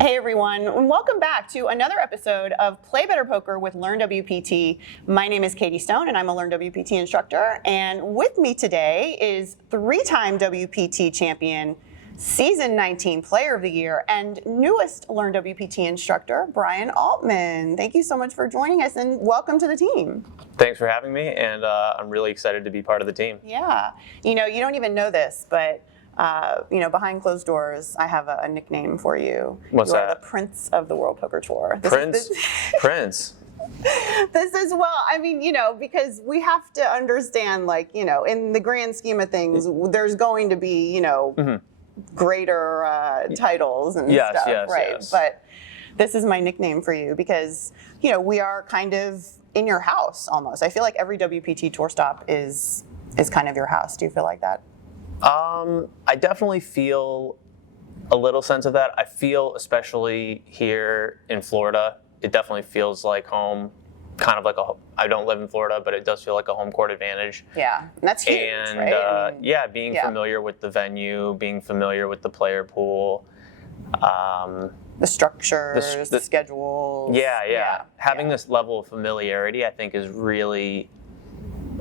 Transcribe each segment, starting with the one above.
Hey everyone, and welcome back to another episode of Play Better Poker with LearnWPT. My name is Katie Stone and I'm a LearnWPT instructor. And with me today is three-time WPT champion, season 19 player of the year, and newest LearnWPT instructor, Brian Altman. Thank you so much for joining us and welcome to the team. Thanks for having me, and I'm really excited to be part of the team. Yeah, you don't even know this, but behind closed doors, I have a nickname for you. What's that? You are the Prince of the World Poker Tour. Prince? This is, because we have to understand, in the grand scheme of things, there's going to be, greater titles and stuff, right? Yes. But this is my nickname for you because, we are kind of in your house almost. I feel like every WPT tour stop is kind of your house. Do you feel like that? I definitely feel a little sense of that. I feel, especially here in Florida, it definitely feels like home, kind of like I don't live in Florida, but it does feel like a home court advantage. Yeah, and that's huge, and, right? Being familiar with the venue, being familiar with the player pool. The structures, the schedules. Yeah. Having this level of familiarity, I think, is really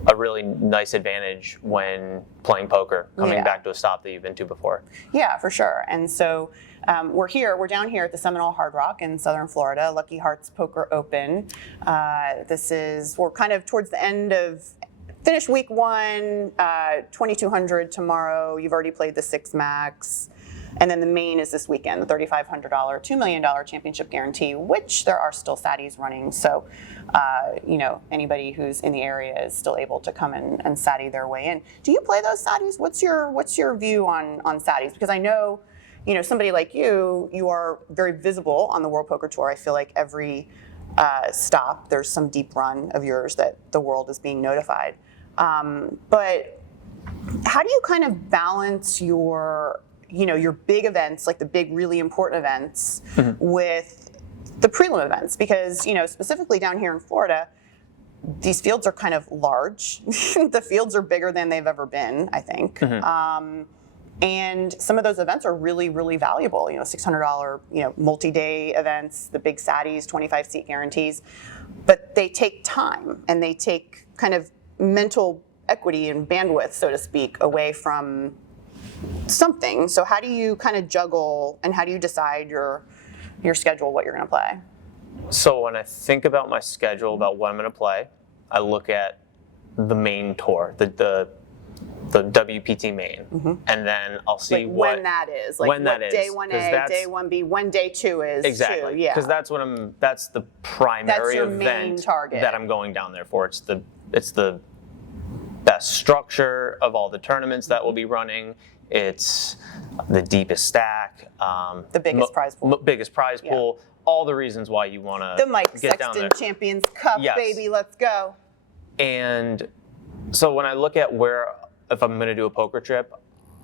a really nice advantage when playing poker, coming back to a stop that you've been to before. Yeah, for sure. And so we're down here at the Seminole Hard Rock in Southern Florida, Lucky Hearts Poker Open. We're kind of towards the end of, finished week one, 2,200 tomorrow. You've already played the 6 max. And then the main is this weekend, the $3,500, $2 million championship guarantee, which there are still saddies running. So, anybody who's in the area is still able to come and saddie their way in. Do you play those saddies? What's your view on saddies? Because I know, somebody like you are very visible on the World Poker Tour. I feel like every stop, there's some deep run of yours that the world is being notified. But how do you kind of balance your big events, like the big, really important events, with the prelim events? Because, specifically down here in Florida, these fields are kind of large. The fields are bigger than they've ever been, I think. And some of those events are really, really valuable. $600, multi-day events, the big saddies, 25-seat guarantees. But they take time and they take kind of mental equity and bandwidth, so to speak, away from something. So how do you kind of juggle and how do you decide your schedule, what you're going to play? So when I think about my schedule, about what I'm going to play, I look at the main tour, the WPT main, and then I'll see when that is, when that is. Day 1A, day 1B, when day 2 is. Exactly. Because that's the primary event target that I'm going down there for. It's the best structure of all the tournaments that will be running. It's the deepest stack, the biggest prize pool. All the reasons why you want to the Mike get down there. Sexton Champions Cup, baby, let's go. And so when I look at if I'm going to do a poker trip,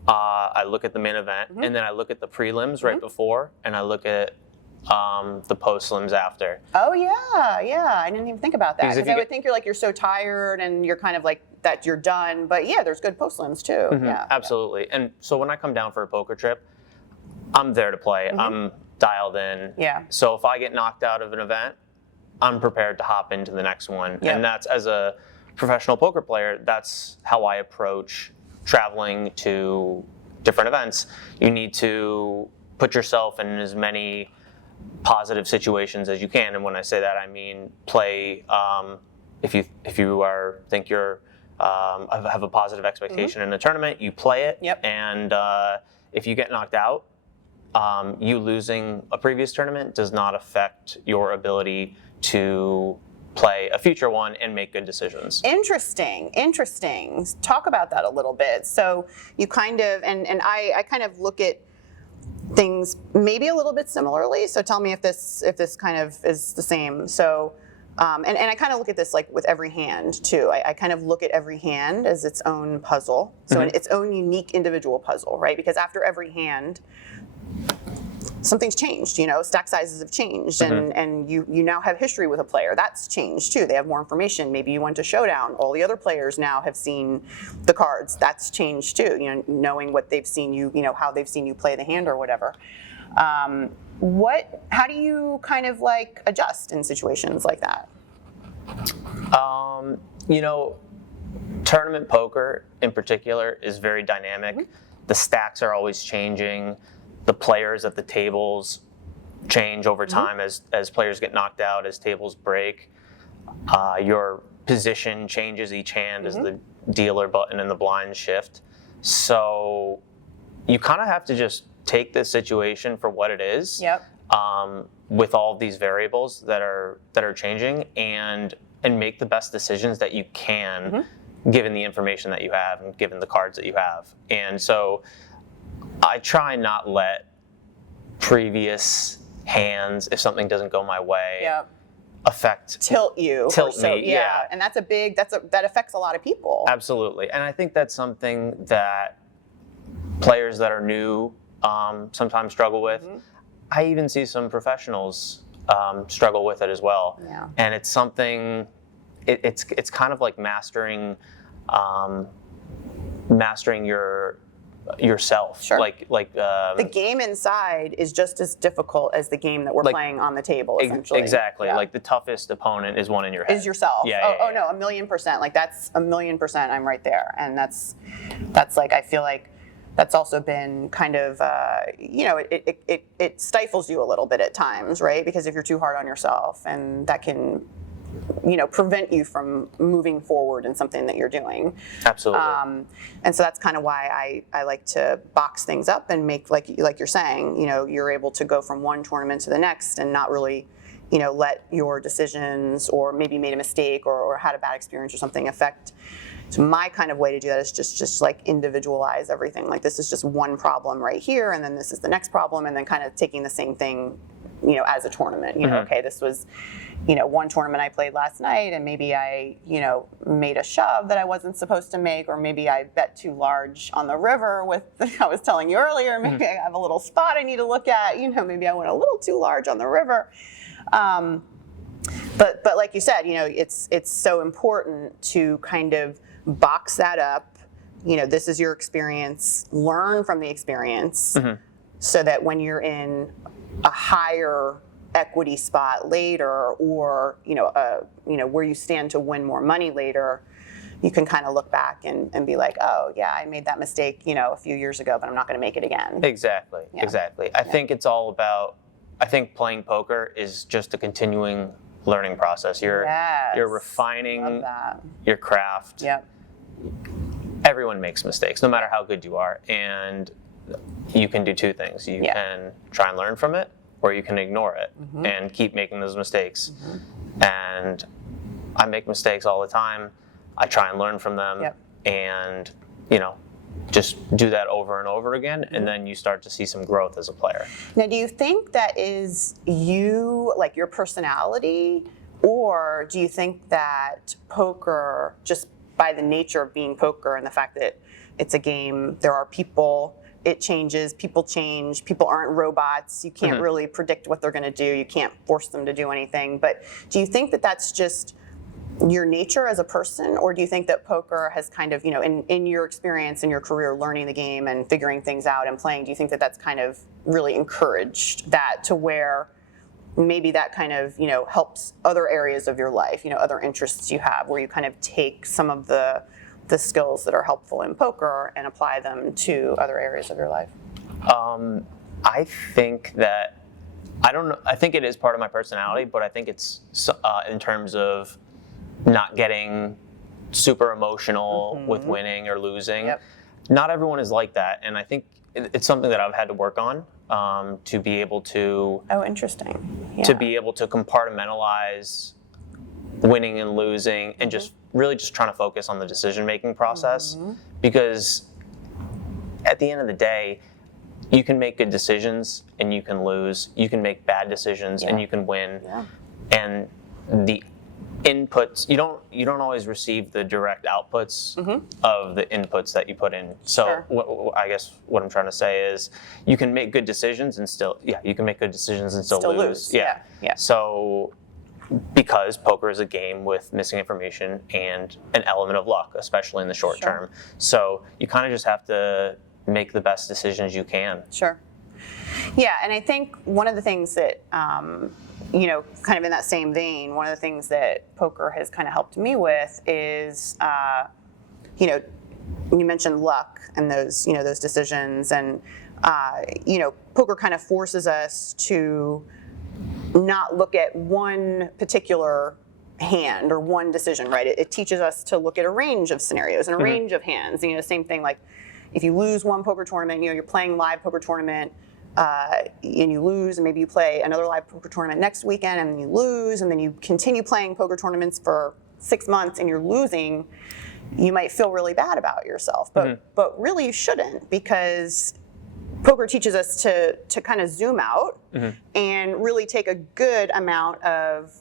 I look at the main event, and then I look at the prelims right before, and I look at the post-lims after. Oh yeah, I didn't even think about that. Because I would think you're so tired and you're kind of like that you're done, but there's good post-lims too. Absolutely. And so when I come down for a poker trip, I'm there to play. I'm dialed in. So if I get knocked out of an event, I'm prepared to hop into the next one. And that's, as a professional poker player, that's how I approach traveling to different events. You need to put yourself in as many positive situations as you can, and when I say that, I mean play. If you think you're have a positive expectation in a tournament, you play it. And if you get knocked out, you losing a previous tournament does not affect your ability to play a future one and make good decisions. Interesting. Talk about that a little bit. So you kind of, and I kind of look at things maybe a little bit similarly. So tell me if this kind of is the same. So, and I kind of look at this like with every hand too. I kind of look at every hand as its own puzzle. So its own unique individual puzzle, right? Because after every hand, something's changed, stack sizes have changed, and you now have history with a player. That's changed too. They have more information. Maybe you went to showdown. All the other players now have seen the cards. That's changed too. Knowing what they've seen you, how they've seen you play the hand or whatever. How do you kind of like adjust in situations like that? You know, tournament poker in particular is very dynamic. The stacks are always changing. The players at the tables change over time as players get knocked out, as tables break. Your position changes each hand as the dealer button and the blinds shift. So you kind of have to just take this situation for what it is. With all of these variables that are changing, and make the best decisions that you can, given the information that you have and given the cards that you have. And so I try not let previous hands, if something doesn't go my way, tilt me. Yeah. And that affects a lot of people. Absolutely. And I think that's something that players that are new sometimes struggle with. I even see some professionals struggle with it as well. And it's something, it's kind of like mastering yourself. Like the game inside is just as difficult as the game that we're playing on the table, essentially. Exactly. Like the toughest opponent is one in your head. Is yourself. No, 1,000,000%. Like that's 1,000,000%. I'm right there. And that's like, I feel like that's also been kind of, it stifles you a little bit at times, right? Because if you're too hard on yourself, and that can, prevent you from moving forward in something that you're doing. Absolutely. And so that's kind of why I like to box things up and make, like you're saying, you're able to go from one tournament to the next and not really, let your decisions, or maybe made a mistake or had a bad experience or something, affect. So my kind of way to do that is just like individualize everything. Like, this is just one problem right here, and then this is the next problem, and then kind of taking the same thing, as a tournament. Okay, this was, one tournament I played last night, and maybe I, made a shove that I wasn't supposed to make, or maybe I bet too large on the river with, I was telling you earlier, maybe I have a little spot I need to look at, maybe I went a little too large on the river. But like you said, it's so important to kind of box that up. This is your experience. Learn from the experience, so that when you're in a higher equity spot later, or where you stand to win more money later, you can kind of look back and be like, oh yeah, I made that mistake, a few years ago, but I'm not going to make it again. Exactly. I think it's all about. I think playing poker is just a continuing learning process. You're refining your craft. Everyone makes mistakes, no matter how good you are, and you can do two things. You can try and learn from it, or you can ignore it and keep making those mistakes. And I make mistakes all the time. I try and learn from them, and just do that over and over again, and then you start to see some growth as a player. Now, do you think that is you, like your personality, or do you think that poker, just by the nature of being poker and the fact that it's a game, there are people, it changes, people change, people aren't robots, you can't really predict what they're going to do, you can't force them to do anything, but do you think that that's just your nature as a person, or do you think that poker has kind of, in your experience, in your career, learning the game and figuring things out and playing, do you think that that's kind of really encouraged that, to where maybe that kind of, helps other areas of your life, other interests you have, where you kind of take some of the skills that are helpful in poker and apply them to other areas of your life? I think that, I don't know, I think it is part of my personality, but I think it's in terms of not getting super emotional with winning or losing. Not everyone is like that, and I think it's something that I've had to work on, to be able to. Oh, interesting. To be able to compartmentalize winning and losing, and just really just trying to focus on the decision-making process, because at the end of the day, you can make good decisions and you can lose. You can make bad decisions and you can win. And the inputs, you don't always receive the direct outputs of the inputs that you put in. So I guess what I'm trying to say is, you can make good decisions and still lose. So because poker is a game with missing information and an element of luck, especially in the short term. So you kind of just have to make the best decisions you can. Yeah, and I think one of the things that, kind of in that same vein, one of the things that poker has kind of helped me with is, you mentioned luck and those decisions, and, poker kind of forces us to not look at one particular hand or one decision, right? It teaches us to look at a range of scenarios and a range of hands. Same thing, like if you lose one poker tournament, you're playing live poker tournament, and you lose, and maybe you play another live poker tournament next weekend and you lose, and then you continue playing poker tournaments for 6 months and you're losing, you might feel really bad about yourself, but really you shouldn't, because poker teaches us to kind of zoom out and really take a good amount of,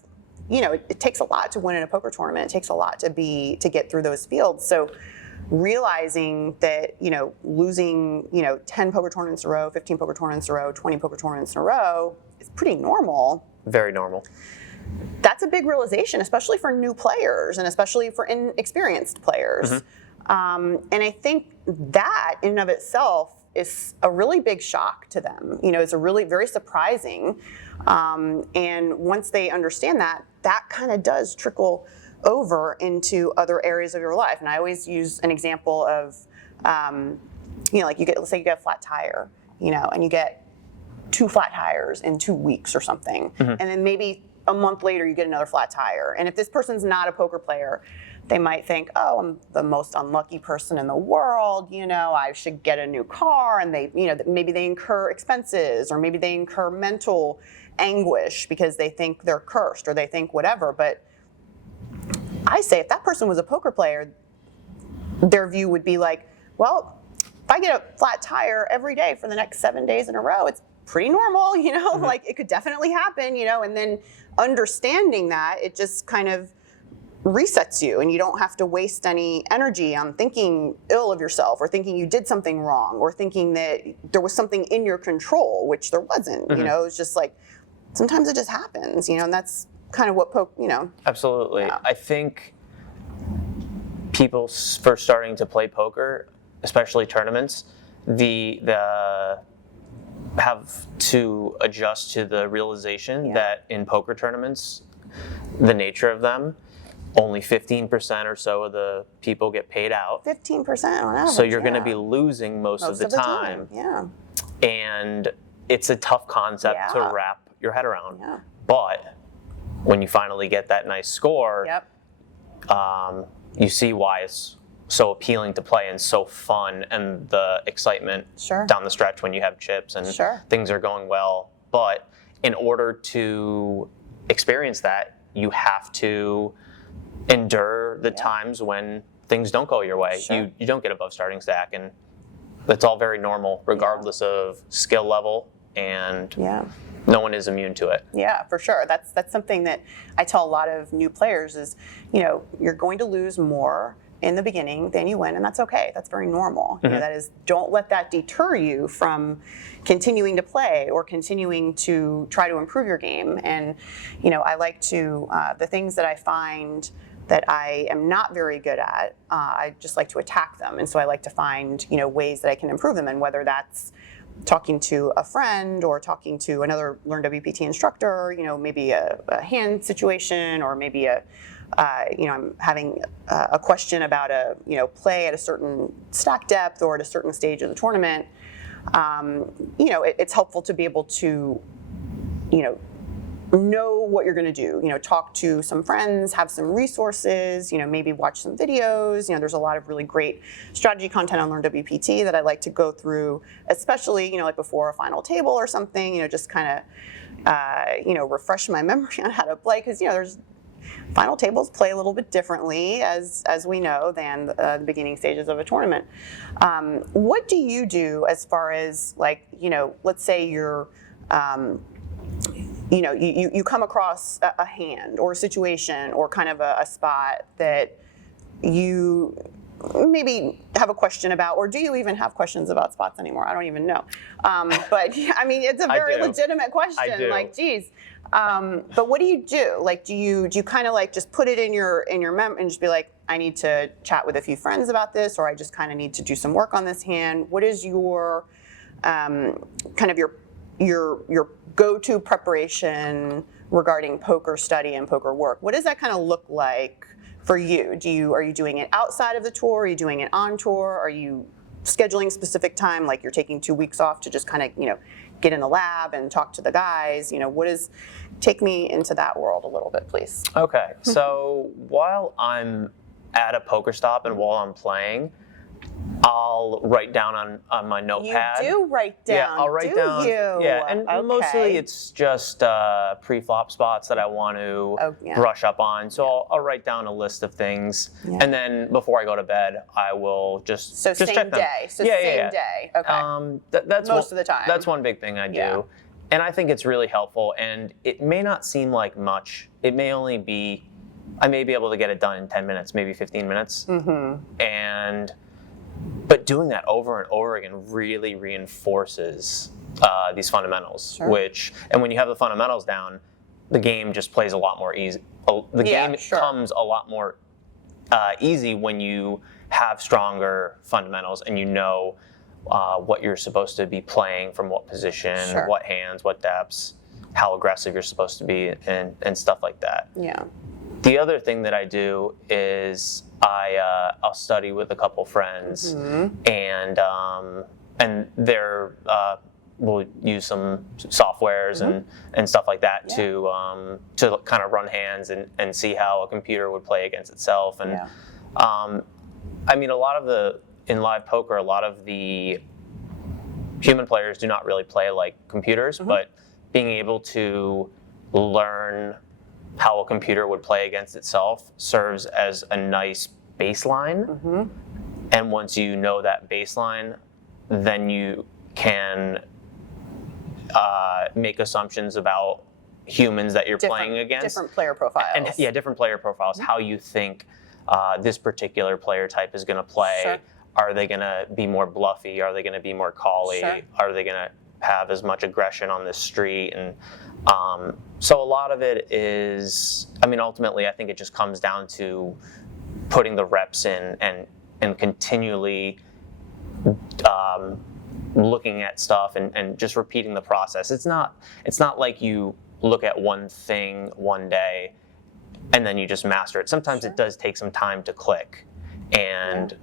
it takes a lot to win in a poker tournament. It takes a lot to get through those fields. So realizing that, losing, 10 poker tournaments in a row, 15 poker tournaments in a row, 20 poker tournaments in a row is pretty normal. Very normal. That's a big realization, especially for new players and especially for inexperienced players. And I think that in and of itself is a really big shock to them. It's a really very surprising. And once they understand that kind of does trickle over into other areas of your life. And I always use an example of, like let's say you get a flat tire, and you get 2 flat tires in 2 weeks or something. And then maybe a month later you get another flat tire. And if this person's not a poker player, they might think, oh, I'm the most unlucky person in the world, I should get a new car. And they, maybe they incur expenses, or maybe they incur mental anguish because they think they're cursed, or they think whatever. But I say if that person was a poker player, their view would be like, well, if I get a flat tire every day for the next 7 days in a row, it's pretty normal, like it could definitely happen, and then understanding that, it just kind of resets you, and you don't have to waste any energy on thinking ill of yourself, or thinking you did something wrong, or thinking that there was something in your control, which there wasn't. It's just like, sometimes it just happens, and that's kind of what Absolutely. Yeah. I think people first starting to play poker, especially tournaments, the have to adjust to the realization that in poker tournaments, the nature of them, only 15% or so of the people get paid out. 15% on average. So you're going to be losing most of the time. Yeah. And it's a tough concept to wrap your head around. Yeah. But when you finally get that nice score, you see why it's so appealing to play and so fun, and the excitement down the stretch when you have chips and things are going well. But in order to experience that, you have to endure the times when things don't go your way. You don't get above starting stack, and that's all very normal regardless of skill level, and no one is immune to it. Yeah, for sure. That's something that I tell a lot of new players is, you're going to lose more in the beginning than you win, and that's okay. That's very normal. That is, don't let that deter you from continuing to play or continuing to try to improve your game. And, I like to, the things that I find that I am not very good at, I just like to attack them. And so I like to find, ways that I can improve them, and whether that's talking to a friend or talking to another LearnWPT instructor, maybe a hand situation, or maybe I'm having a question about a play at a certain stack depth or at a certain stage of the tournament. It's helpful to be able to know what you're going to do. Talk to some friends, have some resources. Maybe watch some videos. There's a lot of really great strategy content on LearnWPT that I like to go through, especially like before a final table or something. Just kind of refresh my memory on how to play, because there's final tables play a little bit differently, as we know, than the beginning stages of a tournament. What do you do as far as, like, let's say you're, you come across a hand or a situation or kind of a spot that you maybe have a question about, or do you even have questions about spots anymore? I don't even know. But I mean, it's a very legitimate question. I do. Like, geez. But what do you do? Like, do you kind of like just put it in your mem and just be like, I need to chat with a few friends about this, or I just kind of need to do some work on this hand? What is your kind of your go-to preparation regarding poker study and poker work. What does that kind of look like for you? Are you doing it outside of the tour? Are you doing it on tour? Are you scheduling specific time, like you're taking 2 weeks off to just kind of, get in the lab and talk to the guys? Take me into that world a little bit, please. Okay, so while I'm at a poker stop and while I'm playing, I'll write down on my notepad. You do write down. Yeah, I'll write down. Yeah, and mostly it's just pre-flop spots that I want to brush up on. So I'll write down a list of things, and then before I go to bed, I will just same check them. day. So same day. Okay. That's most of the time. That's one big thing I do. Yeah. And I think it's really helpful, and it may not seem like much. It may only be, I may be able to get it done in 10 minutes, maybe 15 minutes. But doing that over and over again really reinforces these fundamentals, and when you have the fundamentals down, the game just plays a lot more easy. The game comes a lot more easy when you have stronger fundamentals and you know what you're supposed to be playing from what position, what hands, what depths, how aggressive you're supposed to be, and stuff like that. Yeah. The other thing that I do is I'll study with a couple friends, and we'll use some softwares and stuff like that to kind of run hands and see how a computer would play against itself. And I mean, in live poker, a lot of the human players do not really play like computers, but being able to learn how a computer would play against itself serves as a nice baseline. And once you know that baseline, then you can make assumptions about humans that you're playing against. Different player profiles. Different player profiles, how you think this particular player type is going to play. Are they going to be more bluffy? Are they going to be more call-y? Are they going to have as much aggression on the street? And so a lot of it is, ultimately, I think it just comes down to putting the reps in and continually looking at stuff and just repeating the process. It's not like you look at one thing one day and then you just master it. Sometimes it does take some time to click, and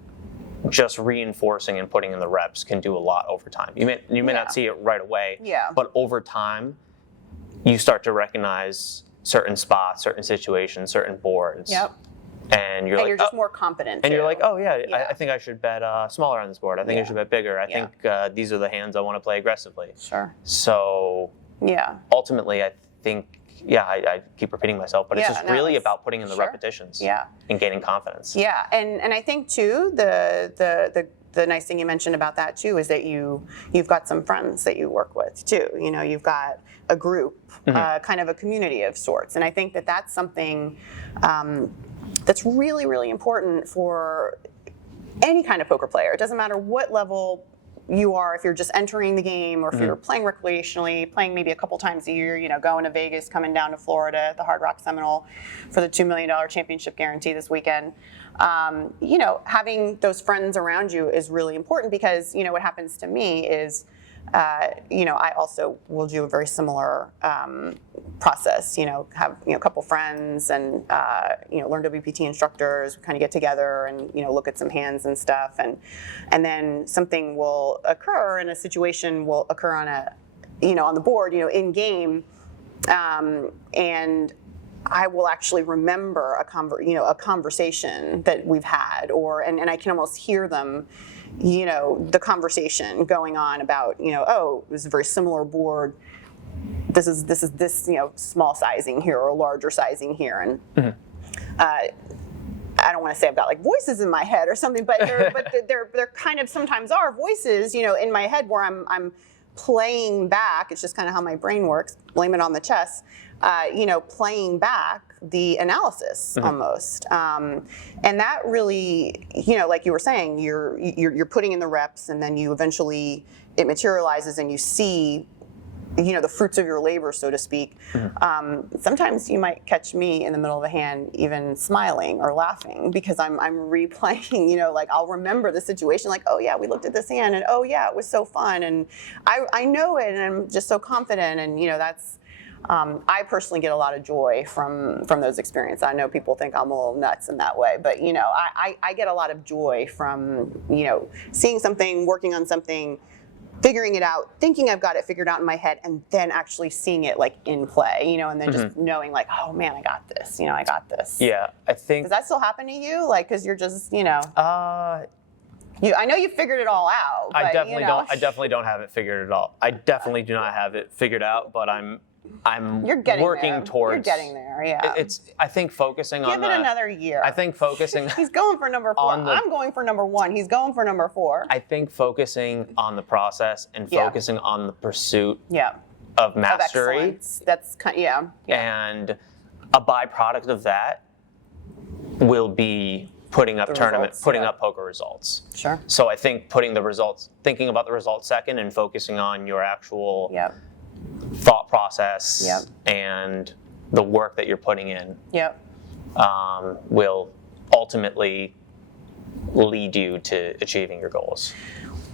just reinforcing and putting in the reps can do a lot over time. You may not see it right away, but over time, you start to recognize certain spots, certain situations, certain boards. And you're just more competent. And you're like, I think I should bet smaller on this board. I think I should bet bigger. I think these are the hands I want to play aggressively. So ultimately, I think, I keep repeating myself, but it's just really about putting in the repetitions and gaining confidence. Yeah, and I think too, the nice thing you mentioned about that too is that you've got some friends that you work with too. You've got a group, kind of a community of sorts, and I think that that's something that's really, really important for any kind of poker player. It doesn't matter what level you are, if you're just entering the game or if you're playing recreationally, playing maybe a couple times a year, going to Vegas, coming down to Florida at the Hard Rock Seminole for the $2 million championship guarantee this weekend. Having those friends around you is really important because, what happens to me is, I also will do a very similar process, have, a couple friends and, LearnWPT instructors, kind of get together and, look at some hands and stuff. And then something will occur and a situation will occur on on the board, in game. And I will actually remember a conversation that we've had and I can almost hear them, the conversation going on about, it was a very similar board. This is this small sizing here or larger sizing here, and I don't want to say I've got like voices in my head or something, but there kind of sometimes are voices, in my head where I'm playing back. It's just kind of how my brain works. Blame it on the chess. Playing back the analysis almost, and that really, like you were saying, you're putting in the reps, and then you eventually it materializes, and you see the fruits of your labor, so to speak. Sometimes you might catch me in the middle of a hand even smiling or laughing because I'm replaying, like I'll remember the situation, like, oh yeah, we looked at this hand, and oh yeah, it was so fun, and I know it, and I'm just so confident, and that's, I personally get a lot of joy from those experiences. I know people think I'm a little nuts in that way, but I get a lot of joy from seeing something, working on something, figuring it out, thinking I've got it figured out in my head, and then actually seeing it like in play, and then just knowing like, oh man, I got this, I got this. Yeah, I think. Does that still happen to you? Like, because you're just, I know you figured it all out. But, I definitely don't have it figured at all. I definitely do not have it figured out, but I'm working towards. You're getting there, yeah. I think focusing on. Give it another year. I think focusing. He's going for number 4. I'm going for number 1. He's going for number 4. I think focusing on the process and focusing on the pursuit of mastery. Of excellence. That's yeah. And a byproduct of that will be putting up poker results. Sure. So I think thinking about the results second, and focusing on your actual thought process and the work that you're putting in will ultimately lead you to achieving your goals.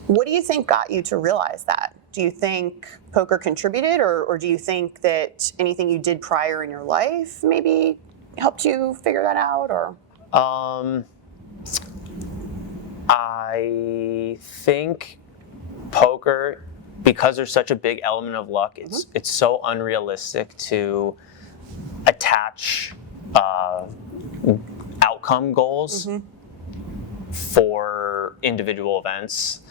What do you think got you to realize that? Do you think poker contributed, or do you think that anything you did prior in your life maybe helped you figure that out? Or I think poker, because there's such a big element of luck, it's so unrealistic to attach outcome goals for individual events.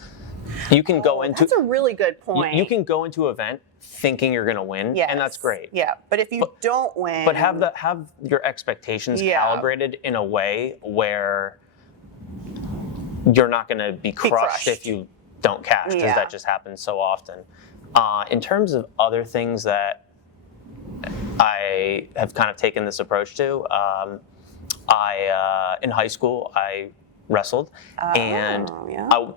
You can go into. That's a really good point. You can go into an event thinking you're going to win, and that's great. Yeah, but if you don't win, but have your expectations calibrated in a way where you're not going to be crushed if you don't cash, because that just happens so often. In terms of other things that I have kind of taken this approach to, in high school I wrestled, and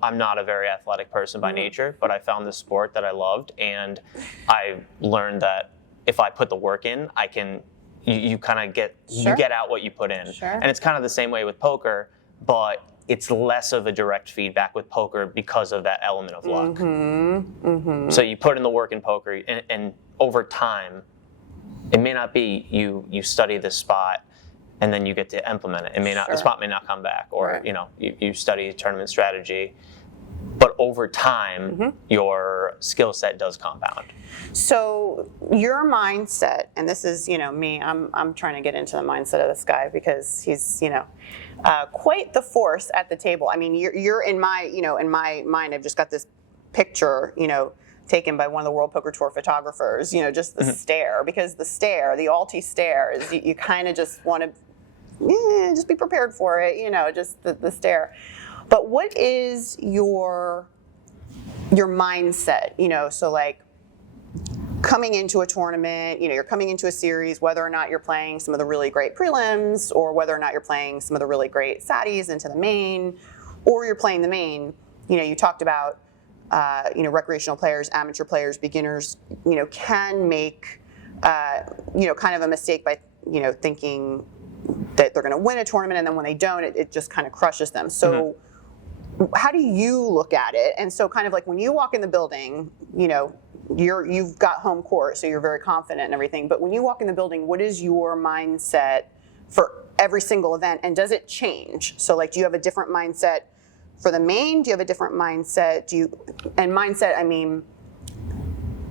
I'm not a very athletic person by nature, but I found this sport that I loved, and I learned that if I put the work in, I can. You kind of get you get out what you put in, and it's kind of the same way with poker, but it's less of a direct feedback with poker because of that element of luck. So you put in the work in poker, and over time, it may not be you study this spot and then you get to implement it. It may not, the spot may not come back, or you study tournament strategy, but over time, your skill set does compound. So your mindset, and this is me. I'm trying to get into the mindset of this guy because he's quite the force at the table. I mean, you're in my mind. I've just got this picture, taken by one of the World Poker Tour photographers. Just the stare, because the Alti stare is you kind of just want to just be prepared for it. Just the stare. But what is your mindset? So like coming into a tournament, you're coming into a series, whether or not you're playing some of the really great prelims, or whether or not you're playing some of the really great saddies into the main, or you're playing the main. You talked about recreational players, amateur players, beginners, can make kind of a mistake by thinking that they're going to win a tournament, and then when they don't, it just kind of crushes them. So how do you look at it? And so kind of like when you walk in the building, you've got home court, so you're very confident and everything. But when you walk in the building, what is your mindset for every single event, and does it change? So like, do you have a different mindset for the main? Do you have a different mindset? And mindset, I mean,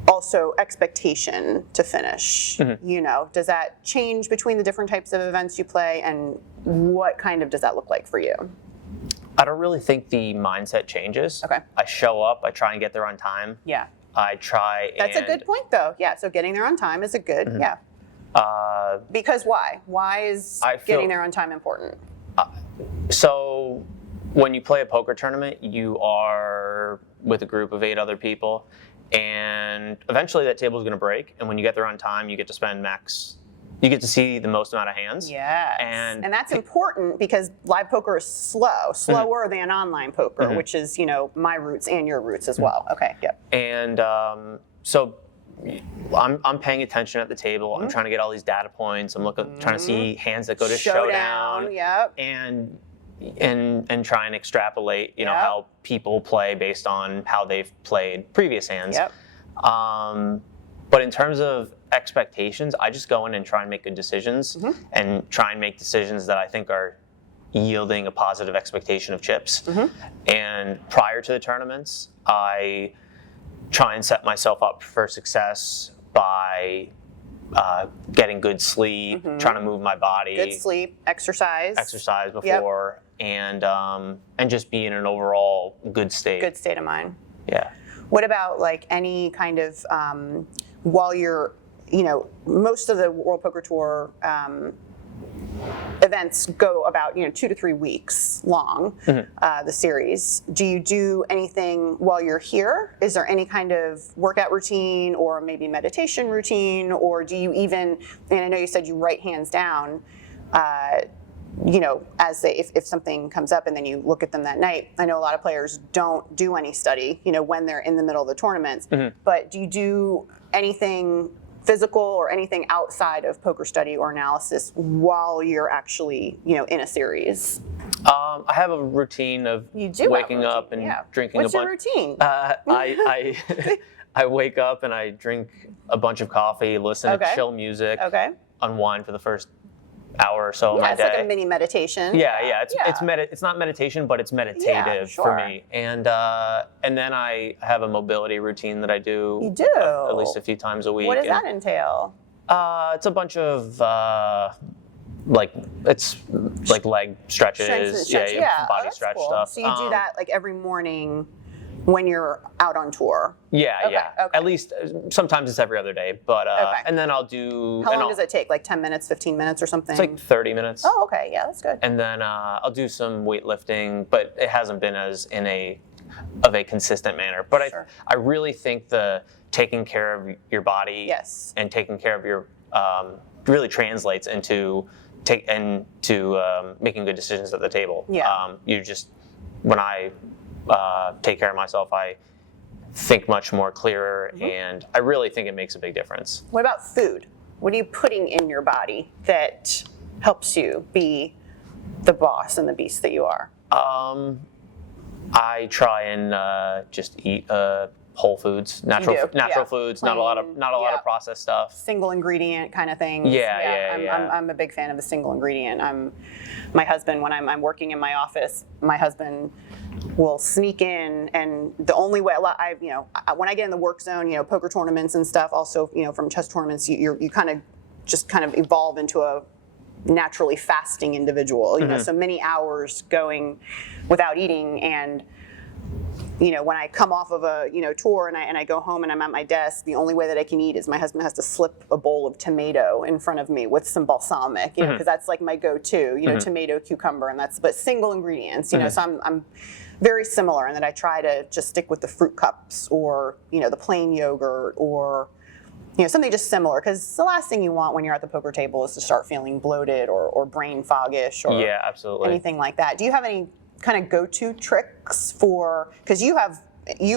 also expectation to finish. Does that change between the different types of events you play, and what kind of does that look like for you? I don't really think the mindset changes. Okay. I show up, I try and get there on time. Yeah. I try. That's a good point, though. Yeah, so getting there on time is a good, because why? Why is getting there on time important? So when you play a poker tournament, you are with a group of 8 other people, and eventually that table is going to break, and when you get there on time, you get to spend max. You get to see the most amount of hands. Yes. And that's important because live poker is slower than online poker, which is, my roots and your roots as well. Okay, yep. And so I'm paying attention at the table. I'm trying to get all these data points. I'm trying to see hands that go to showdown. Yep. And try and extrapolate, you know, how people play based on how they've played previous hands. Yep. But in terms of expectations, I just go in and try and make good decisions and try and make decisions that I think are yielding a positive expectation of chips. And prior to the tournaments, I try and set myself up for success by getting good sleep, trying to move my body. Good sleep, exercise before, and just be in an overall good state. Good state of mind. Yeah. What about like any kind of, while you're, you know, most of the World Poker Tour events go about 2 to 3 weeks long, the series. Do you do anything while you're here? Is there any kind of workout routine or maybe meditation routine, or do you even, and I know you said you write hands down, you know, as they, if something comes up and then you look at them that night. I know a lot of players don't do any study, you know, when they're in the middle of the tournaments, but do you do anything physical or anything outside of poker study or analysis while you're actually, you know, in a series? I have a routine of waking up and drinking What's a bunch. What's your routine? I wake up and I drink a bunch of coffee, listen to chill music, unwind for the first hour or so of my day. It's like a mini meditation. It's not meditation, but it's meditative for me. And then I have a mobility routine that I do. You do? At least a few times a week. What does that entail? It's a bunch of like leg stretches, body stretch stuff. So you do that like every morning when you're out on tour? Okay. At least sometimes it's every other day, but and then I'll do. How long does it take? Like 10 minutes, 15 minutes or something? It's like 30 minutes. Oh, okay, yeah, that's good. And then I'll do some weightlifting, but it hasn't been as of a consistent manner. But I really think the taking care of your body and taking care of your really translates into making good decisions at the table. When I take care of myself, I think much more clearer, and I really think it makes a big difference. What about food? What are you putting in your body that helps you be the boss and the beast that you are? I try and just eat whole foods, natural foods, not a lot of processed stuff. Single ingredient kind of things. I'm a big fan of the single ingredient. My husband, when I'm working in my office, my husband will sneak in, and the only way when I get in the work zone, poker tournaments and stuff, also from chess tournaments, you kind of evolve into a naturally fasting individual. So many hours going without eating, and when I come off of a tour and I go home and I'm at my desk, the only way that I can eat is my husband has to slip a bowl of tomato in front of me with some balsamic, because that's like my go-to, tomato, cucumber, and but single ingredients, so I'm very similar in that I try to just stick with the fruit cups or the plain yogurt or something just similar, because the last thing you want when you're at the poker table is to start feeling bloated or brain foggish or anything like that. Do you have any kind of go-to tricks because you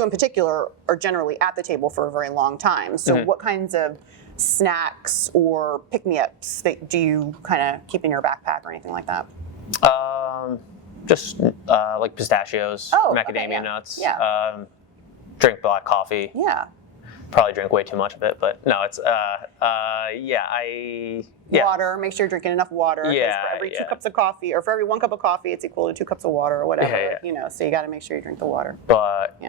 in particular are generally at the table for a very long time, so what kinds of snacks or pick-me-ups do you kind of keep in your backpack or anything like that? Just like pistachios, macadamia nuts, drink black coffee. Probably drink way too much of it, but no, it's water. Make sure you're drinking enough water. For every 2 cups of coffee, or for every 1 cup of coffee, it's equal to 2 cups of water or whatever. So you got to make sure you drink the water. But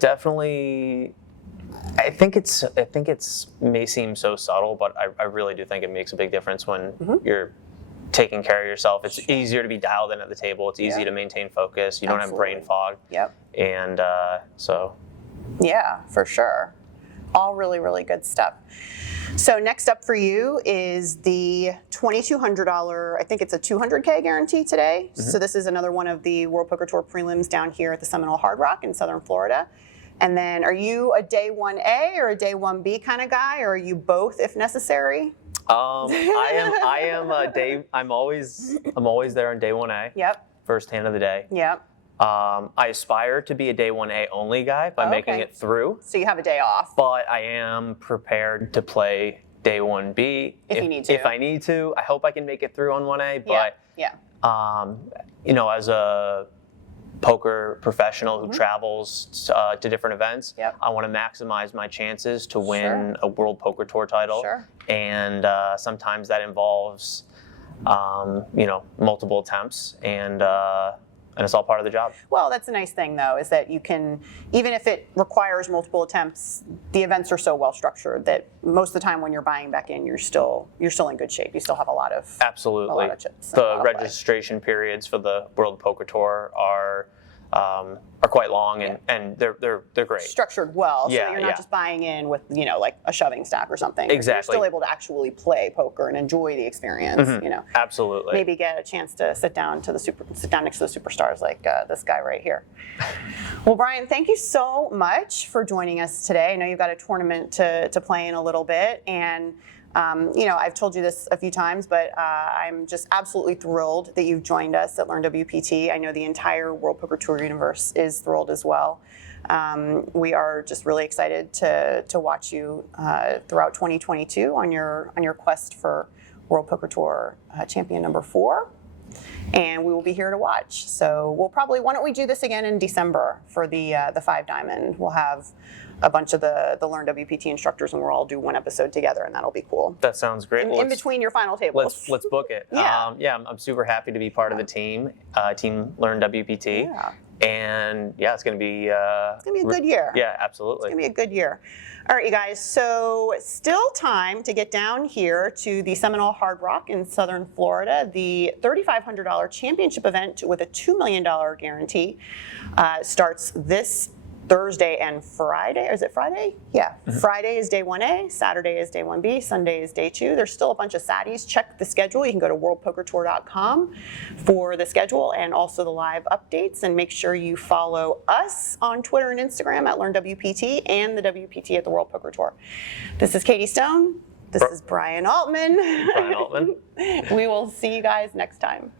definitely, I think it's may seem so subtle, but I really do think it makes a big difference when you're taking care of yourself. It's easier to be dialed in at the table. It's easy to maintain focus. You don't have brain fog. And yeah, for sure. All really, really good stuff. So next up for you is the $2,200, I think it's a $200K guarantee today. So this is another one of the World Poker Tour prelims down here at the Seminole Hard Rock in Southern Florida. And then are you a day 1A or a day 1B kind of guy, or are you both if necessary? I am a day, I'm always there on day 1A. First hand of the day. I aspire to be a day 1A only guy by making it through. So you have a day off. But I am prepared to play day 1B if you need to. If I need to. I hope I can make it through on 1A. But as a poker professional who travels to different events, I want to maximize my chances to win a World Poker Tour title. And sometimes that involves multiple attempts, and it's all part of the job. Well, that's a nice thing, though, is that you can, even if it requires multiple attempts, the events are so well structured that most of the time when you're buying back in, you're still in good shape. You still have a lot of chips. The registration periods for the World Poker Tour are quite long, and they're great. Structured well, so that you're not just buying in with like a shoving stack or something. Exactly. You're still able to actually play poker and enjoy the experience. Absolutely. Maybe get a chance to sit down next to the superstars like this guy right here. Well, Brian, thank you so much for joining us today. I know you've got a tournament to play in a little bit, and I've told you this a few times, but I'm just absolutely thrilled that you've joined us at LearnWPT. I know the entire World Poker Tour universe is thrilled as well. We are just really excited to watch you throughout 2022 on your quest for World Poker Tour Champion number 4. And we will be here to watch. So why don't we do this again in December for the 5 Diamond? We'll have a bunch of the LearnWPT instructors, and we'll all do one episode together, and that'll be cool. That sounds great. In between your final tables. Let's book it. I'm super happy to be part of the team LearnWPT. Yeah. And it's going to be a good year. Yeah, absolutely. It's going to be a good year. All right, you guys. So still time to get down here to the Seminole Hard Rock in Southern Florida. The $3,500 championship event with a $2 million guarantee starts this Thursday and Friday. Or is it Friday? Yeah. Friday is day 1A, Saturday is day 1B, Sunday is day 2. There's still a bunch of Saturdays. Check the schedule. You can go to worldpokertour.com for the schedule and also the live updates. And make sure you follow us on Twitter and Instagram at LearnWPT and the WPT at the World Poker Tour. This is Katie Stone. This is Brian Altman. Brian Altman. We will see you guys next time.